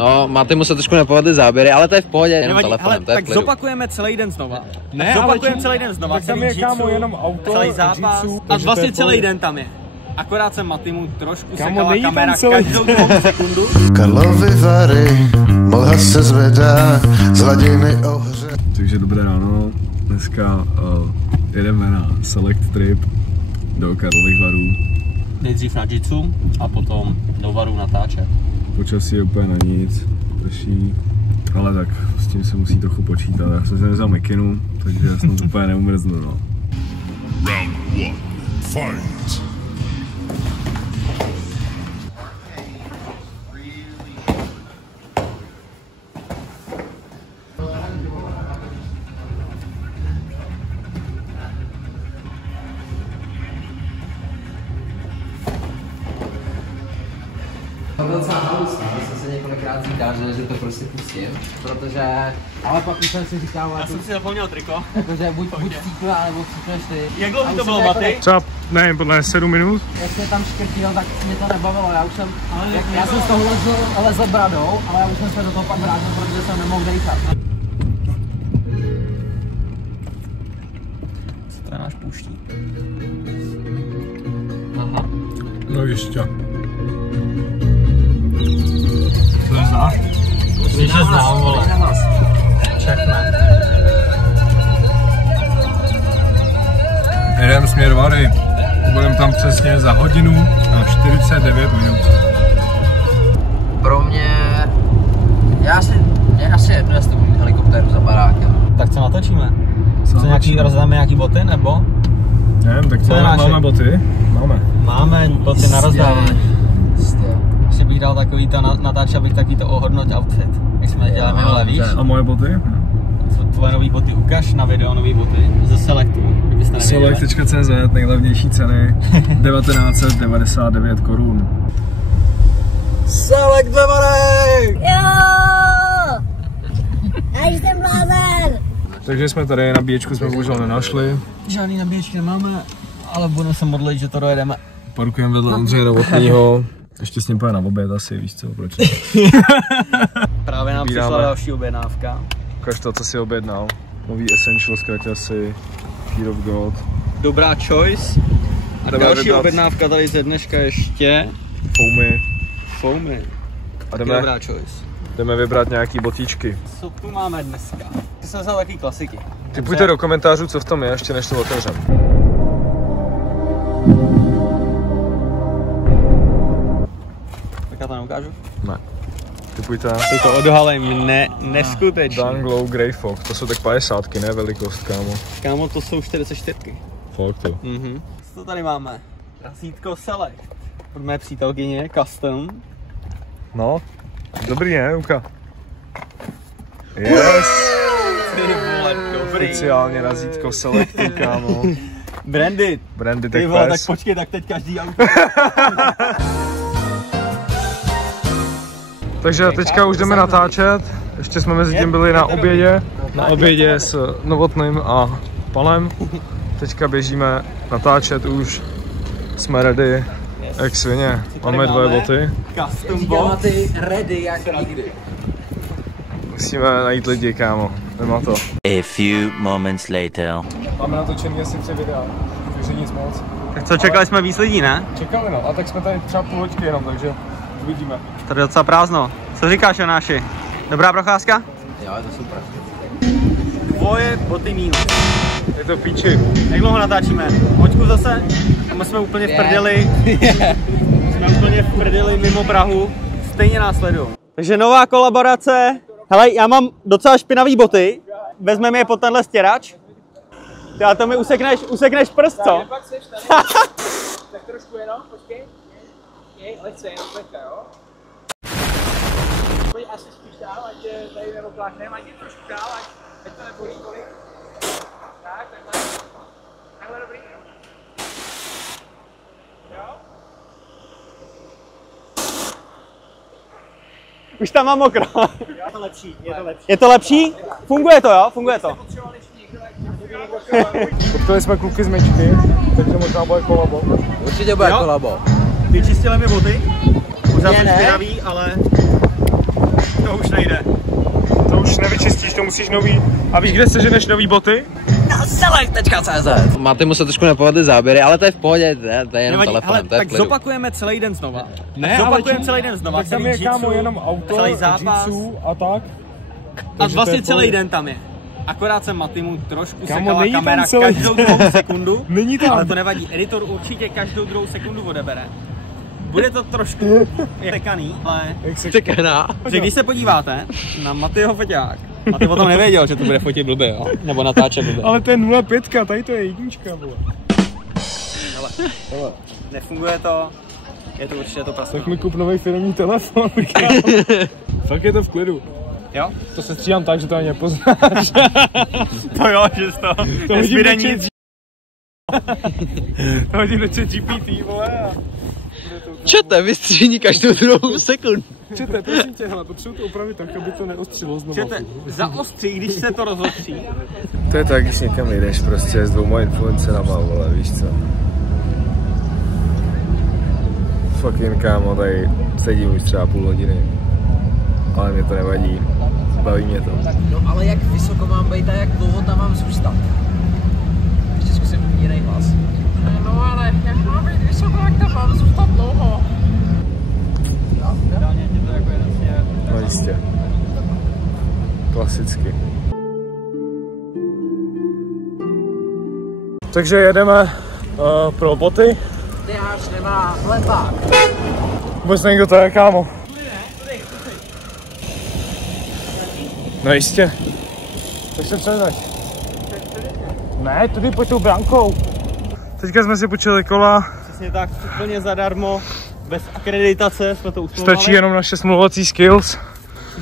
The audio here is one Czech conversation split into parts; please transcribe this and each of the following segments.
No, Maty mu se trošku nepovedly záběry, ale to je v pohodě, jenom telefonem, to je v klidu. Tak zopakujeme celý den znova. Ne, zopakujeme celý den znova, celý jitsu, jenom auto, celý zápas a vlastně celý den tam je. Akorát se Matymu trošku sekala kamera každou druhou sekundu. Karlovy Vary, mlha se zvedá z hladiny ohře. Takže dobré ráno, dneska jedeme na select trip do Karlových Varů. Nejdřív na jitsu a potom do Varů natáčet. Počasí je úplně na nic, prší, ale tak s tím se musí trochu počítat. Já jsem se nevzal mikinu, takže já jsem úplně neumrznu, no. Round 1, fight! To byl docela halus, já jsem se několikrát říkal, že to prostě pustím, protože, ale pak už jsem si říkal, já jsem si zapomněl triko. Jakože buď cíknu, nebo cíkneš ty. Jak dlouho to bylo, Maty? Třeba, nevím, podle 7 minut. Jak jsem tam škrtil, tak mě to nebavilo, já jsem z toho lezl bradou, ale já už jsem se do toho pak vrátil, protože jsem nemohl dejchat. Co to je náš pouští? Aha. No ještě. To znáš? Když je znám, vole. Všechno. Jedeme směr Vary. Budeme tam přesně za hodinu a 49 minut. Pro mě... Mě asi jedno, jestli budu mít helikoptéru za barákem. Tak co natočíme? Rozdáme nějaký boty, nebo? Nevím, tak máme boty? Máme boty na rozdávání. Ještě bych dal takový to, natáčel bych takový to ohodnoť outfit, jak jsme dělali minule, víš? A moje boty? Tvoje nový boty, ukaž na video nový boty ze Selectu, kdybyste nevěděli. Select.cz, nejlevnější ceny, 1999 korun. Select ve Varech! Jo! Já jsem blázen! Takže jsme tady, nabíječku jsme bohužel nenašli. Žádný nabíječky nemáme, ale budeme se modlit, že to dojedeme. Parkujeme vedle Ondřeje Novotnýho. Ještě s ním pojde na oběd asi, víš co, proč? Právě nám přišla další objednávka. Ukaž to, co si objednal. Nový Essentials kraťasy, Fear of God. Dobrá choice. A další objednávka tady ze dneška ještě. Foamy. A dobrá choice. Jdeme vybrat nějaký botíčky. Co tu máme dneska? Ty jsem vzal taky klasiky. Typujte do komentářů, co v tom je, ještě než to otevřem. Tak já to neukážu? Ne. Typujte. Ty to odhalej mne neskutečně. Dunglow Grey Fox, to jsou tak 50, ne velikost, kámo. Kámo, to jsou 44. Fakt to. Co tady máme? Razítko Select. Od mé přítelkyně, custom. No, dobrý, ne, Luka? Yes! Ty vole, dobrý. Speciálně razítko Selectu, kámo. Branded. Ty vole, tak počkej, tak teď každý auto. Takže teďka už jdeme natáčet. Ještě jsme mezi tím byli na obědě s Novotným a Palem. Teďka běžíme natáčet už. Jsme ready. Jak svině. Máme dvoje boty. Custom box. Ready jak nikdy. Musíme najít lidi, kámo. Nemá to. A few moments later. Máme natočený asi 3 videa, takže nic moc. Tak co, čekali jsme víc lidí, ne? Čekali, no. A tak jsme tady třeba půl hoďky jenom, takže uvidíme. Tady je docela prázdno. Co říkáš, Jonáši? Dobrá procházka? Jo, je to super. Dvoje boty mínus. Je to píči. Jak dlouho natáčíme? Hoďku zase? My jsme úplně v prdeli. Jsme úplně v prdeli mimo Prahu. Stejně nás sledují. Takže nová kolaborace. Hele, já mám docela špinavý boty. Vezmeme je pod tenhle stěrač. Já to mi usekneš prst, co? Tak trošku jenom, počkej. Lehce, jenom lehka, jo? Pojď asi spíš dál, ať tady neopláchnem, ať je trošku dál, ať to nebolí tolik. Tak, takhle dobrý, jo? Už tam mám mokro. Je to lepší, je to lepší. Je to lepší? Funguje to, jo? Funguje to. Potkali jsme kluky z Mečky, takže možná bude kolabo. Určitě bude kolabo. Vyčistili mi boty. Pořád jsem špinavý, ale To už nejde. To už nevyčistíš, to musíš nový. A víš, kde seženeš nový boty? Na select.cz. Máte mu se trošku nepovedli záběry, ale to je v pohodě, to je jenom telefonem, to je tak v klidu. zopakujeme celý den znova. Ne, zopakujeme celý den znova. Tak tam je kámo jenom auto, celý zápas a tak. A vlastně celý den tam je. Akorát se Matimu trošku Kámo, sekala kamera každou druhou sekundu. Není tam. Ale to nevadí, editor určitě každou druhou sekundu odebere. Bude to trošku tekaný, ale Čekaná. že když se podíváte na Matyho foťák, Maty o tom nevěděl, že to bude fotit blbě, jo? Nebo natáčet blbě. Ale to je 0,5, tady to je jednička, vole. Hele, nefunguje to, je to určitě to prasno. Tak mi kup nový firmní telefon, kámo. Fakt je to v klidu. Jo? To se střídám tak, že to ani nepoznáš. To jo, že to nezbyde nic. To hodím do ChatGPT, vole. Čete, vystříní každou druhou sekundu. Čete, prosím tě, hele, potřebuji to upravit tak, aby to neostřilo znovu. Čete, zaostří, když se to rozostří. To je tak, když někam jdeš prostě s dvouma influencerama, vole, víš co. Fucking kámo, tady sedím už třeba půl hodiny. Ale mě to nevadí, baví mě to. No ale jak vysoko mám být a jak dlouho tam mám zůstat? Ještě zkusím jiný hlas. No ale jak mám být vysoko, jak tam mám zůstat dlouho? No jistě. Klasicky. Takže jedeme pro boty. Tyhář nemá leták. Vůbec neví, kdo to je, kámo. No jistě. Tak se předeš. Ne, tudy pojď tou brankou. Teďka jsme si počili kola. Přesně tak, úplně zadarmo, bez akreditace jsme to usmluvali. Stačí jenom naše smlouvací skills.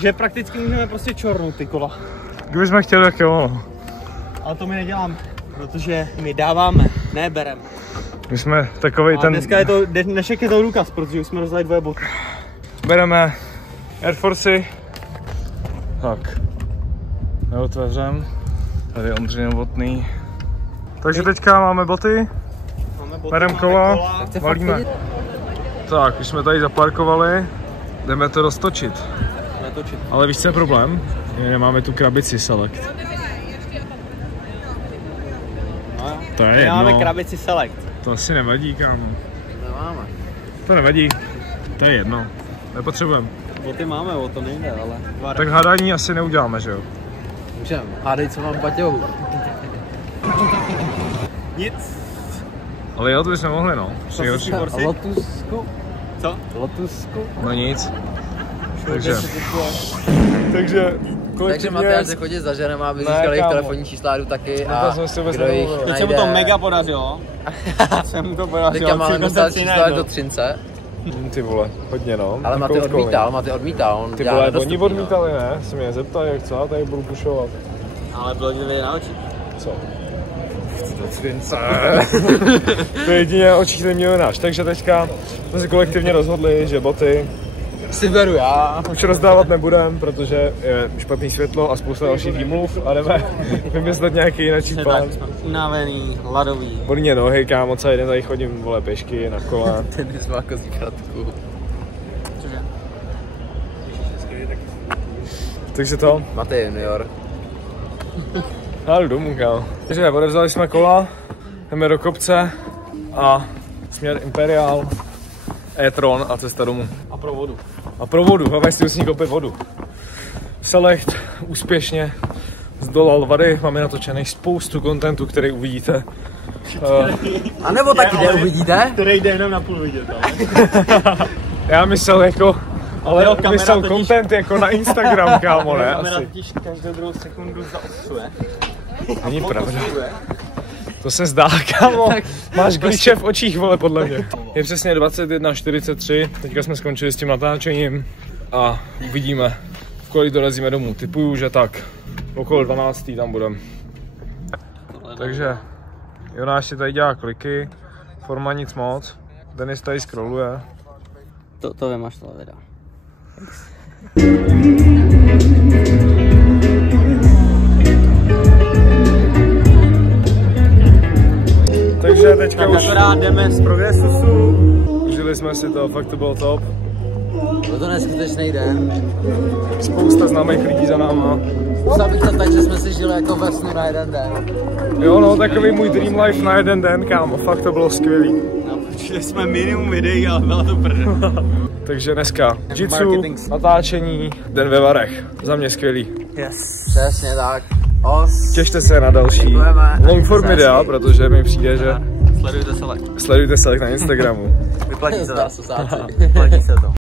Že prakticky můžeme prostě čornout ty kola. Kdybychom chtěli, tak jo. Ale to my neděláme, protože my dáváme, ne bereme. My jsme takovej A ten... dneska je to, dnešek je to důkaz, protože už jsme rozdali 2 boty. Bereme Air Forcey. Tak. Neotevřem. Tady je Ondřej Novotný. Takže teďka máme boty. Bereme kola. Valíme. Tak, už jsme tady zaparkovali. Jdeme to roztočit. Ale víš, co je problém? Nemáme tu krabici Select. To je jedno. Máme krabici Select. To asi nevadí, kámo. Nemáme. To nevadí. To je jedno. Nepotřebujeme. Boty máme, o to nejde, ale... Tak hádání asi neuděláme, že jo? Můžeme. Hádej, co mám baťohu. Nic. Ale jo, to bychom mohli, no. Lotusku. Co? Lotusku. No nic. Takže Takže Matyáš se chodí za ženama, aby získal jejich telefonní čísla, jdu taky a kdo jich najde. Teď se mu to mega podařilo. Se mu to podařilo. Teďka máme dostat čísla do Třince. Ty vole, hodně no. Ale Maty odmítal, on ty vole, oni odmítali, ne? Se mě zeptali, jak co, já tady budu pušovat. Ale bylo dvě na oči. Co? Do Třince. To je jedině očí, který měli náš. Takže teďka jsme si kolektivně rozhodli, že boty si beru já. už rozdávat nebudem, protože je špatný světlo a spousta dalších výmluv a jdeme vymyslet nějaký jiný plán. Unavený, hladový. Bolí mě nohy, kámo, celý den tady chodím, vole, pěšky na kole. Tenis má kozí kratku. Cože? Takže to. Matej junior. Já jdu domů, kámo. Takže odevzali jsme kola, jdeme do kopce a směr Imperial, e-tron a cesta domů. A pro vodu. A pro vodu, a si musím koupit vodu. Select úspěšně zdolal vady, máme natočených spoustu kontentu, který uvidíte. A nebo taky neuvidíte? Který jde jenom na půl vidět. Já myslel jako, ale jo, myslel content jako na Instagram, kámo, ne? Kamera Asi. totiž každou druhou sekundu zaostřuje. Není pravda. To se zdá, kámo. Máš glitche v očích, vole, podle mě. Je přesně 21:43, teďka jsme skončili s tím natáčením a uvidíme, v kolik dorazíme domů. Tipuju, že tak okolo 12. tam budeme. Takže Jonáš si tady dělá kliky, forma nic moc, Denis tady scrolluje. To vymaš to videa. Takže teďka už jdeme z Progressusu. užili jsme si to, fakt to bylo top. Byl to neskutečný den. spousta známých lidí za náma. Musel bych to tak, že jsme si žili jako ve snu na jeden den. Jo no, takový můj dream life na jeden den, kámo, fakt to bylo skvělý. No, počili jsme minimum videí, ale byla to prdel. Takže dneska jitsu, natáčení, den ve Varech. Za mě skvělý. Yes. Přesně tak. Těšte se na další long form videa, protože mi přijde, že Sledujte Select. Sledujte Select na Instagramu. Vyplatí se to. Zdá se. Vyplatí se to.